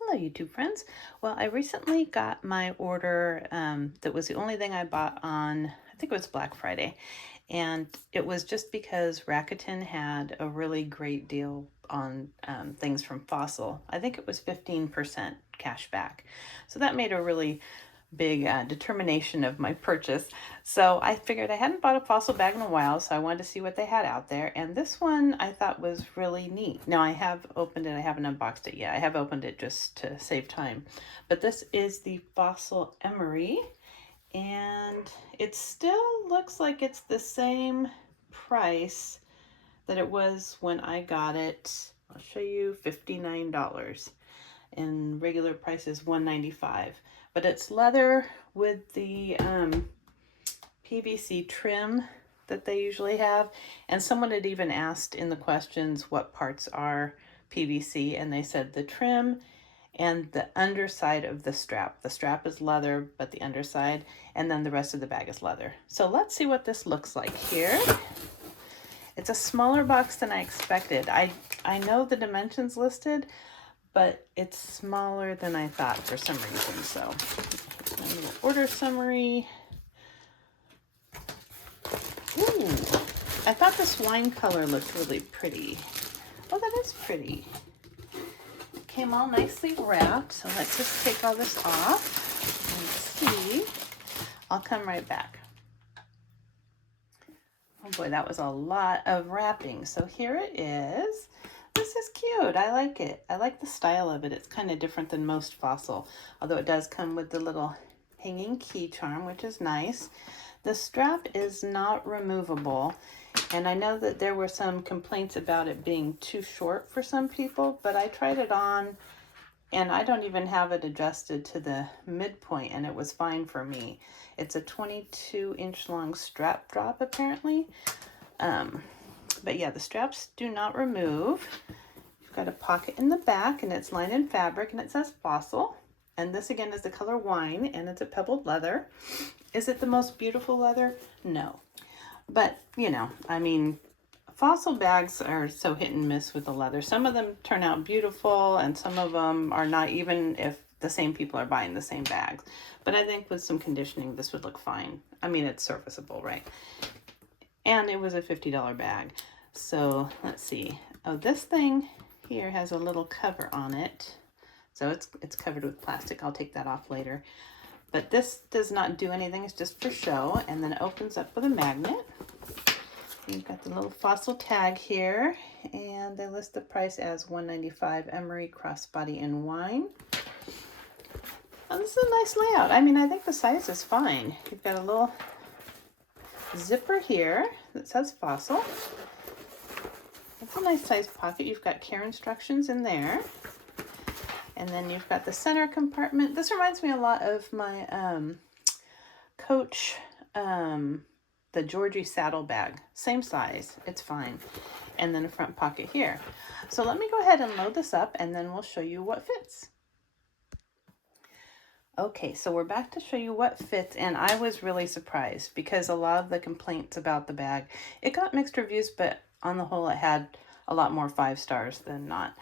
Hello, YouTube friends. Well, I recently got my order that was the only thing I bought on, I think it was Black Friday. And it was just because Rakuten had a really great deal on things from Fossil. I think it was 15% cash back. So that made a really big determination of my purchase. So I figured I hadn't bought a Fossil bag in a while, so I wanted to see what they had out there. And this one I thought was really neat. Now I have opened it. I haven't unboxed it yet. I have opened it just to save time. But this is the Fossil Emery. And it still looks like it's the same price that it was when I got it. I'll show you, $59. And regular price is $195. But it's leather with the PVC trim that they usually have. And someone had even asked in the questions what parts are PVC, and they said the trim and the underside of the strap. The strap is leather, but the underside, and then the rest of the bag is leather. So let's see what this looks like here. It's a smaller box than I expected. I know the dimensions listed, but it's smaller than I thought for some reason. So my little order summary. Ooh, I thought this wine color looked really pretty. Oh, that is pretty. It came all nicely wrapped. So let's just take all this off and see. I'll come right back. Oh boy, that was a lot of wrapping. So here it is. This is cute. I like it. I like the style of it. It's kind of different than most Fossil, although it does come with the little hanging key charm, which is nice. The strap is not removable, and I know that there were some complaints about it being too short for some people, but I tried it on, and I don't even have it adjusted to the midpoint, and it was fine for me. It's a 22-inch long strap drop, apparently. But yeah, the straps do not remove. You've got a pocket in the back, and it's lined in fabric, and it says Fossil. And this again is the color wine, and it's a pebbled leather. Is it the most beautiful leather? No. But, you know, I mean, Fossil bags are so hit and miss with the leather. Some of them turn out beautiful, and some of them are not, even if the same people are buying the same bags. But I think with some conditioning, this would look fine. I mean, it's serviceable, right? And it was a $50 bag. So let's see. Oh, this thing here has a little cover on it. So it's covered with plastic. I'll take that off later. But this does not do anything. It's just for show. And then it opens up with a magnet. You've got the little Fossil tag here. And they list the price as $195, Emery, Crossbody, and wine. Oh, this is a nice layout. I mean, I think the size is fine. You've got a little zipper here that says Fossil. It's a nice size pocket. You've got care instructions in there. And then you've got the center compartment. This reminds me a lot of my Coach, the Georgie saddle bag. Same size. It's fine. And then a front pocket here. So let me go ahead and load this up, and then we'll show you what fits. Okay, so we're back to show you what fits, and I was really surprised because a lot of the complaints about the bag, it got mixed reviews, but on the whole it had a lot more 5 stars than not.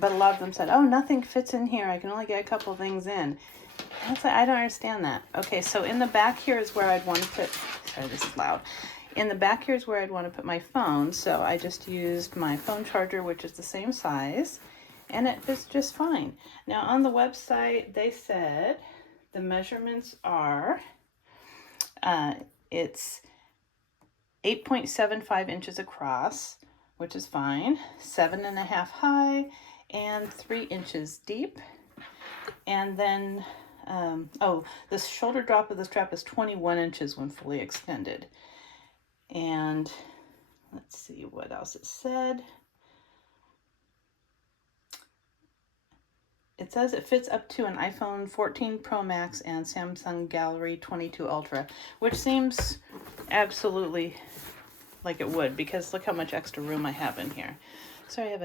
But a lot of them said, oh, nothing fits in here. I can only get a couple things in. And it's like, I don't understand that. Okay, so in the back here is where I'd want to put, sorry, this is loud. In the back here is where I'd want to put my phone. So I just used my phone charger, which is the same size, and it fits just fine. Now on the website, they said the measurements are, it's 8.75 inches across, which is fine, 7.5 high, and 3 inches deep. And then, the shoulder drop of the strap is 21 inches when fully extended. And let's see what else it said. It says it fits up to an iPhone 14 Pro Max and Samsung Gallery 22 Ultra, which seems absolutely like it would, because look how much extra room I have in here. Sorry, I have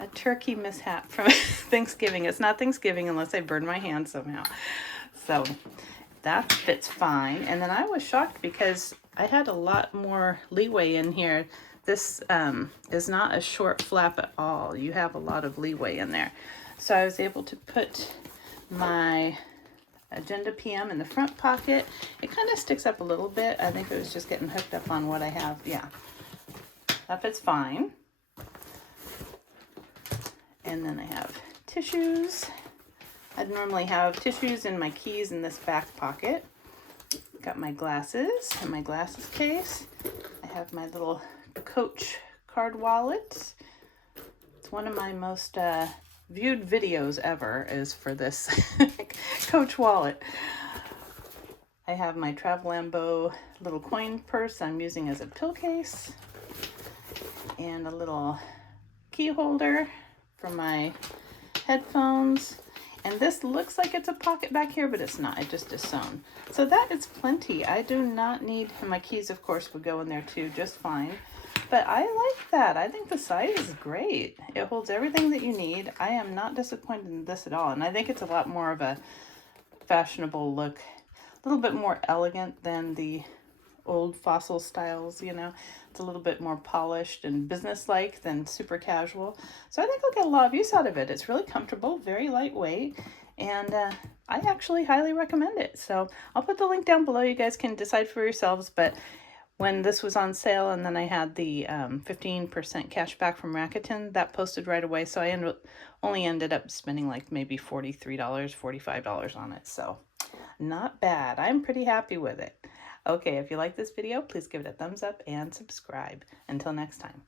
a turkey mishap from Thanksgiving. It's not Thanksgiving unless I burn my hand somehow. So that fits fine. And then I was shocked because I had a lot more leeway in here. This is not a short flap at all. You have a lot of leeway in there. So I was able to put my Agenda PM in the front pocket. It kind of sticks up a little bit. I think it was just getting hooked up on what I have. Yeah, that fits fine. And then I have tissues. I'd normally have tissues and my keys in this back pocket. Got my glasses in my glasses case. I have my little Coach card wallet. It's one of my most viewed videos ever is for this Coach wallet. I have my Travelambo little coin purse I'm using as a pill case, and a little key holder for my headphones. And this looks like it's a pocket back here, but it's not. It just is sewn. So that is plenty. I do not need, and my keys, of course, would go in there too, just fine. But I like that. I think the size is great. It holds everything that you need. I am not disappointed in this at all. And I think it's a lot more of a fashionable look, a little bit more elegant than the old Fossil styles, you know. It's a little bit more polished and business-like than super casual. So I think I'll get a lot of use out of it. It's really comfortable, very lightweight, and I actually highly recommend it. So I'll put the link down below. You guys can decide for yourselves, but when this was on sale and then I had the 15% cash back from Rakuten, that posted right away. So I only ended up spending like maybe $43, $45 on it. So not bad. I'm pretty happy with it. Okay, if you like this video, please give it a thumbs up and subscribe. Until next time.